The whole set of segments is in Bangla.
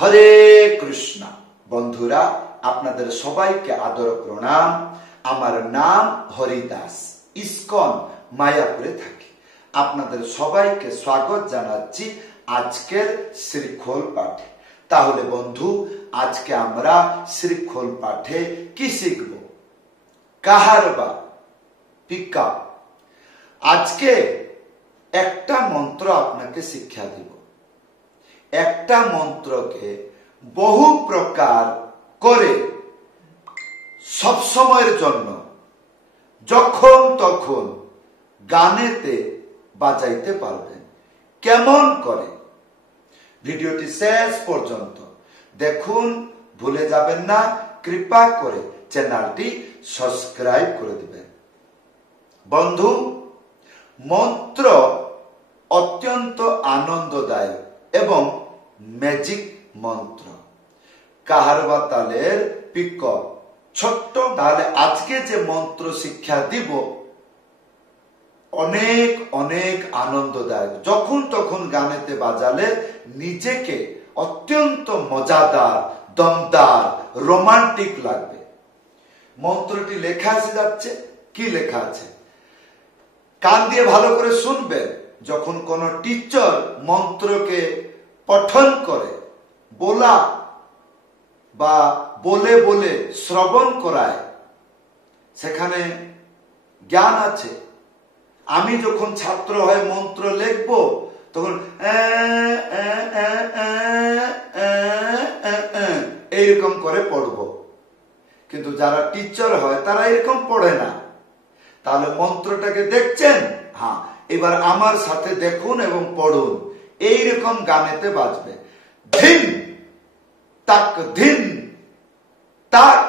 হরে কৃষ্ণ। বন্ধুরা, আপনাদের সবাইকে আদর প্রণাম। আমার নাম হরিদাস, ইসকন মায়াপুরে থাকি। আপনাদের সবাইকে স্বাগত জানাচ্ছি আজকের শ্রীখোল পাঠে। তাহলে বন্ধু, আজকে আমরা শ্রীখোল পাঠে কি শিখব? কাহারবা, পিকা। আজকে একটা মন্ত্র আপনাকে শিক্ষা দিব। একটা মন্ত্রকে বহু প্রকার করে সবসময়ের জন্য যখন তখন গানেতে বাজাইতে পারবেন। কেমন করে? ভিডিওটি শেষ পর্যন্ত দেখুন, ভুলে যাবেন না। কৃপা করে চ্যানেলটি সাবস্ক্রাইব করে দিবেন। বন্ধু, মন্ত্র অত্যন্ত আনন্দদায়ক এবং ম্যাজিক মন্ত্র। কাহারবা তালের পিক ছোট্ট। তাহলে আজকে যে মন্ত্র শিক্ষা দিব অনেক অনেক আনন্দদায়ক। যখন তখন গানেতে বাজালে নিজেকে অত্যন্ত মজাদার, দমদার, রোমান্টিক লাগবে। মন্ত্রটি লেখা এসে যাচ্ছে। কি লেখা আছে কান দিয়ে ভালো করে শুনবেন। যখন কোন টিচার মন্ত্রকে পঠন করে, বলা বা বলে বলে শ্রবণ করায়, সেখানে জ্ঞান আছে। আমি যখন ছাত্র হয়ে মন্ত্র লিখবো তখন এইরকম করে পড়ব, কিন্তু যারা টিচার হয় তারা এরকম পড়ে না। তাহলে মন্ত্রটাকে দেখছেন? হ্যাঁ, এবার আমার সাথে দেখুন এবং পড়ুন। এইরকম গানেতে বাজবে। ধিন তাক ধিন তাক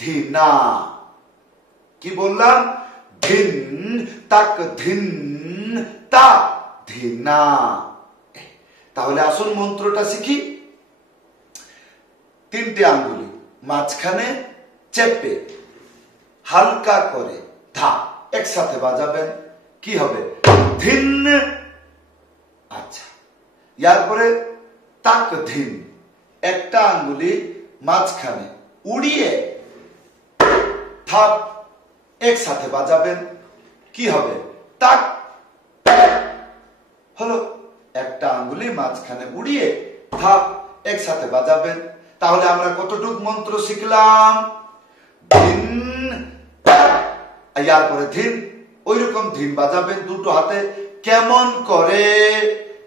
ধিনা। কি বললাম? ধিন তাক ধিন তাক ধিনা। তাহলে আসুন মন্ত্রটা শিখি। তিনটে আঙ্গুলি মাঝখানে চেপে হালকা করে ধা একসাথে বাজাবেন। কি হবে? ধিন। আচ্ছা, ইয়ার পরে তাক ধিন। একটা আঙ্গুলি মাঝখানে উড়িয়ে থাপ একসাথে বাজাবেন। কি হবে? তাক। হলো। একটা আঙ্গুলি মাঝখানে উড়িয়ে থাপ একসাথে বাজাবেন। তাহলে আমরা কতটুক মন্ত্র শিখলাম? ধিন তাক। ইয়ার পরে ধিন। ওইরকম ধিন বাজাবেন দুটো হাতে। কেমন করে?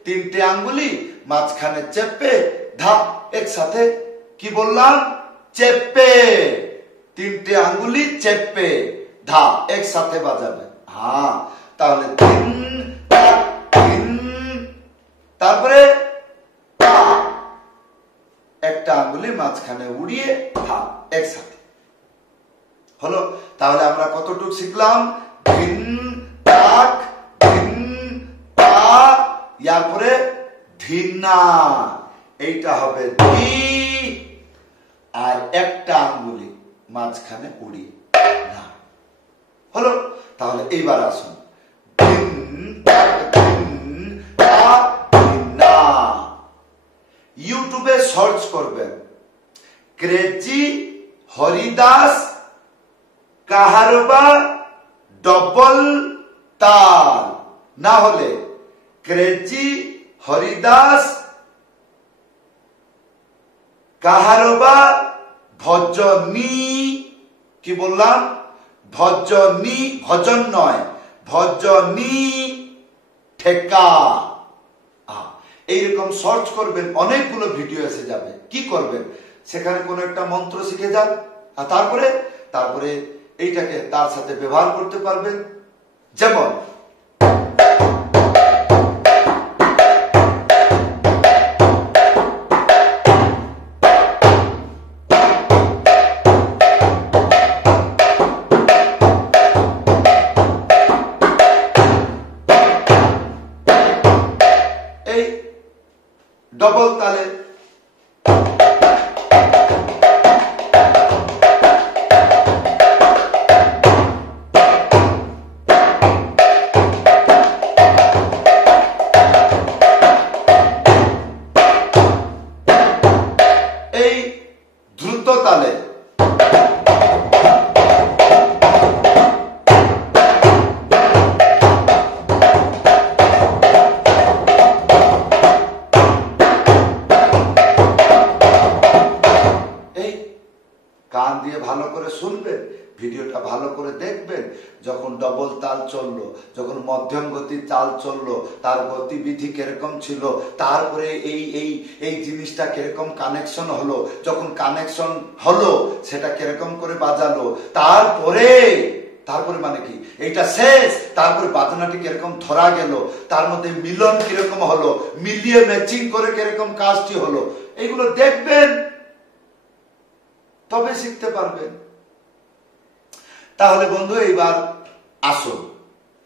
তিনটে আঙ্গুলি মাঝখানে চেপে ধাপ একসাথে। কি বললাম? চেপে। তিনটে আঙ্গুলি চেপে ধা একসাথে বাজাবে। হ্যাঁ, তাহলে ধিন তাক ধিন। তারপরে একটা আঙ্গুলি মাঝখানে উড়িয়ে ধা একসাথে। হলো। তাহলে আমরা কতটুক শিখলাম? ধিন তাক ধিন তা। ইয়ার পরে ধিনা। এইটা হবে ধি। আর একটা আঙ্গুলি মাঝখানে উড়িয়ে না। হলো। তাহলে এইবার আসুন। ধিন তাক ধিন তা ধিনা। ইউটিউবে সার্চ করবেন ক্রেজি হরিদাস কাহারবা ডবল তাল, না হলে ক্রেজি হরিদাস কাহারবা ভজনী। কি বললাম? ভজনী। ভজন নয়, ভজনী ঠেকা। এইরকম সার্চ করবেন, অনেকগুলো ভিডিও এসে যাবে। কি করবেন? সেখানে কোন একটা মন্ত্র শিখে যান, আর তারপরে এইটাকে তার সাথে ব্যবহার করতে পারবেন। যেমন এই ডবল তালে এই দ্রুত তালে কান দিয়ে ভালো করে শুনবেন, ভিডিওটা ভালো করে দেখবেন। যখন ডবল তাল চললো, যখন মধ্যম গতি তাল চললো, তার গতিবিধি কিরকম ছিল, তারপরে এই এই এই জিনিসটা কিরকম কানেকশন হলো, যখন কানেকশন হলো সেটা কিরকম করে বাজালো, তারপরে মানে কি এইটা শেষ, তারপরে বাজনাটি কিরকম ধরা গেল, তার মধ্যে মিলন কিরকম হলো, মিলিয়ে ম্যাচিং করে কিরকম কাজটি হলো, এইগুলো দেখবেন, তবে শিখতে পারবেন। তাহলে বন্ধু এইবার আসুন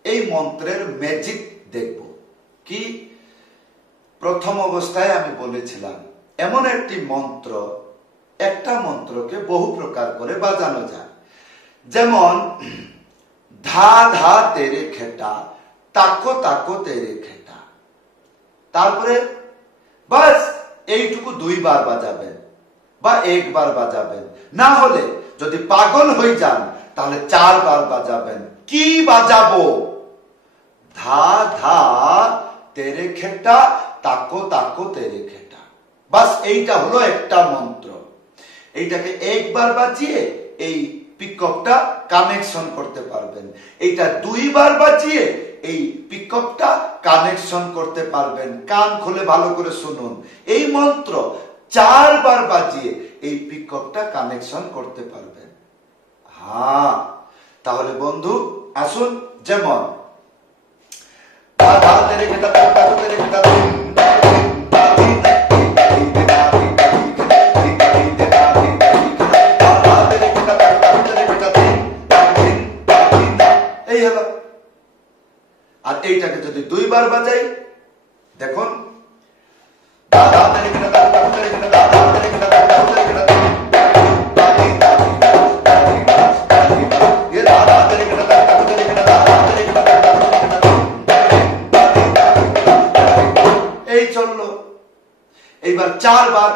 এই মন্ত্রের ম্যাজিক দেখব। কি প্রথম অবস্থায় আমি বলেছিলাম এমন একটি মন্ত্র, একটা মন্ত্রকে বহু প্রকার করে বাজানো যায়। যেমন ধা ধা তেরে খেটা, তাকো তাকো তেরে খেটা, তারপরে বাস এইটুকু 2 বার বাজাবেন বা 1 বার বাজাবেন, না হলে যদি পাগল হয়ে যান তাহলে 4 বার বাজাবেন। কি বাজাবো? ধা ধা তেরে খেটা, তাকো তাকো তেরে খেটা, বাস এইটা হলো একটা মন্ত্র। এইটাকে 1 বার বাজিয়ে এই পিকআপটা কানেকশন করতে পারবেন, এইটা 2 বার বাজিয়ে এই পিকআপটা কানেকশন করতে পারবেন। কান খুলে ভালো করে শুনুন, এই মন্ত্র 4 বার বাজিয়ে এই পিকআপটা কানেকশন করতে পারবেন। হ্যাঁ, তাহলে বন্ধু আসুন, যেমন এই হলো। আর এইটাকে যদি 2 বার বাজাই, দেখুন এই চললো। এইবার 4 বার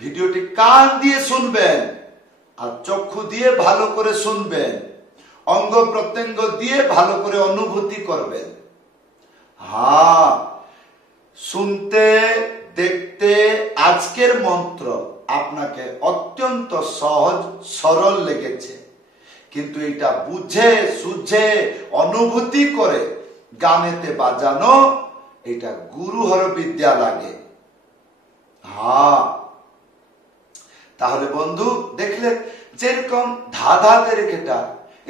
ভিডিওটি কান দিয়ে শুনবেন আর চক্ষু দিয়ে ভালো করে শুনবেন, অঙ্গ প্রত্যঙ্গ দিয়ে ভালো করে অনুভূতি করবেন। হ্যাঁ, শুনতে দেখতে আজকের মন্ত্র আপনাকে অত্যন্ত সহজ সরল লেগেছে, কিন্তু এটা বুঝে সুঝে অনুভূতি করে গানেতে বাজানো, এটা গুরুহর বিদ্যা লাগে। হ্যাঁ, তাহলে বন্ধু দেখলেন যেরকম ধা ধা তেরে খেটা,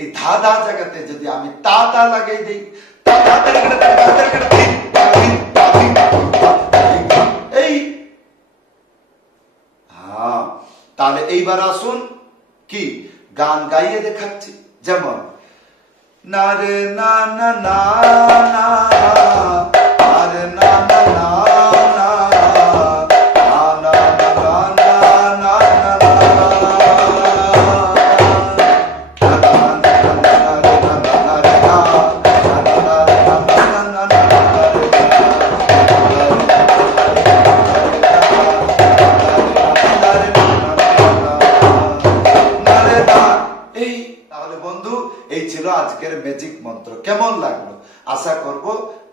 এই ধা ধা জায়গাতে যদি আমি তা তা লাগাই দিই, এই হ্যাঁ, তাহলে এইবার আসুন কি গান গাইয়ে দেখাচ্ছি। যেমন না রে না না না না, আরে না না না আজকের ম্যাজিক মন্ত্র। কেমন লাগলো? আশা করব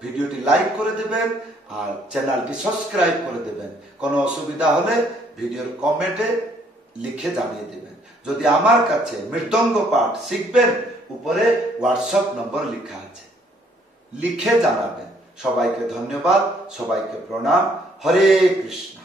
ভিডিওটি লাইক করে দেবেন আর চ্যানেলটি সাবস্ক্রাইব করে দেবেন। কোনো অসুবিধা হলে ভিডিওর কমেন্টে লিখে জানিয়ে দেবেন। যদি আমার কাছে মৃদঙ্গ পাঠ শিখবেন, উপরে হোয়াটসঅ্যাপ নম্বর লেখা আছে, লিখে জানাবেন। সবাইকে ধন্যবাদ, সবাইকে প্রণাম। হরে কৃষ্ণ।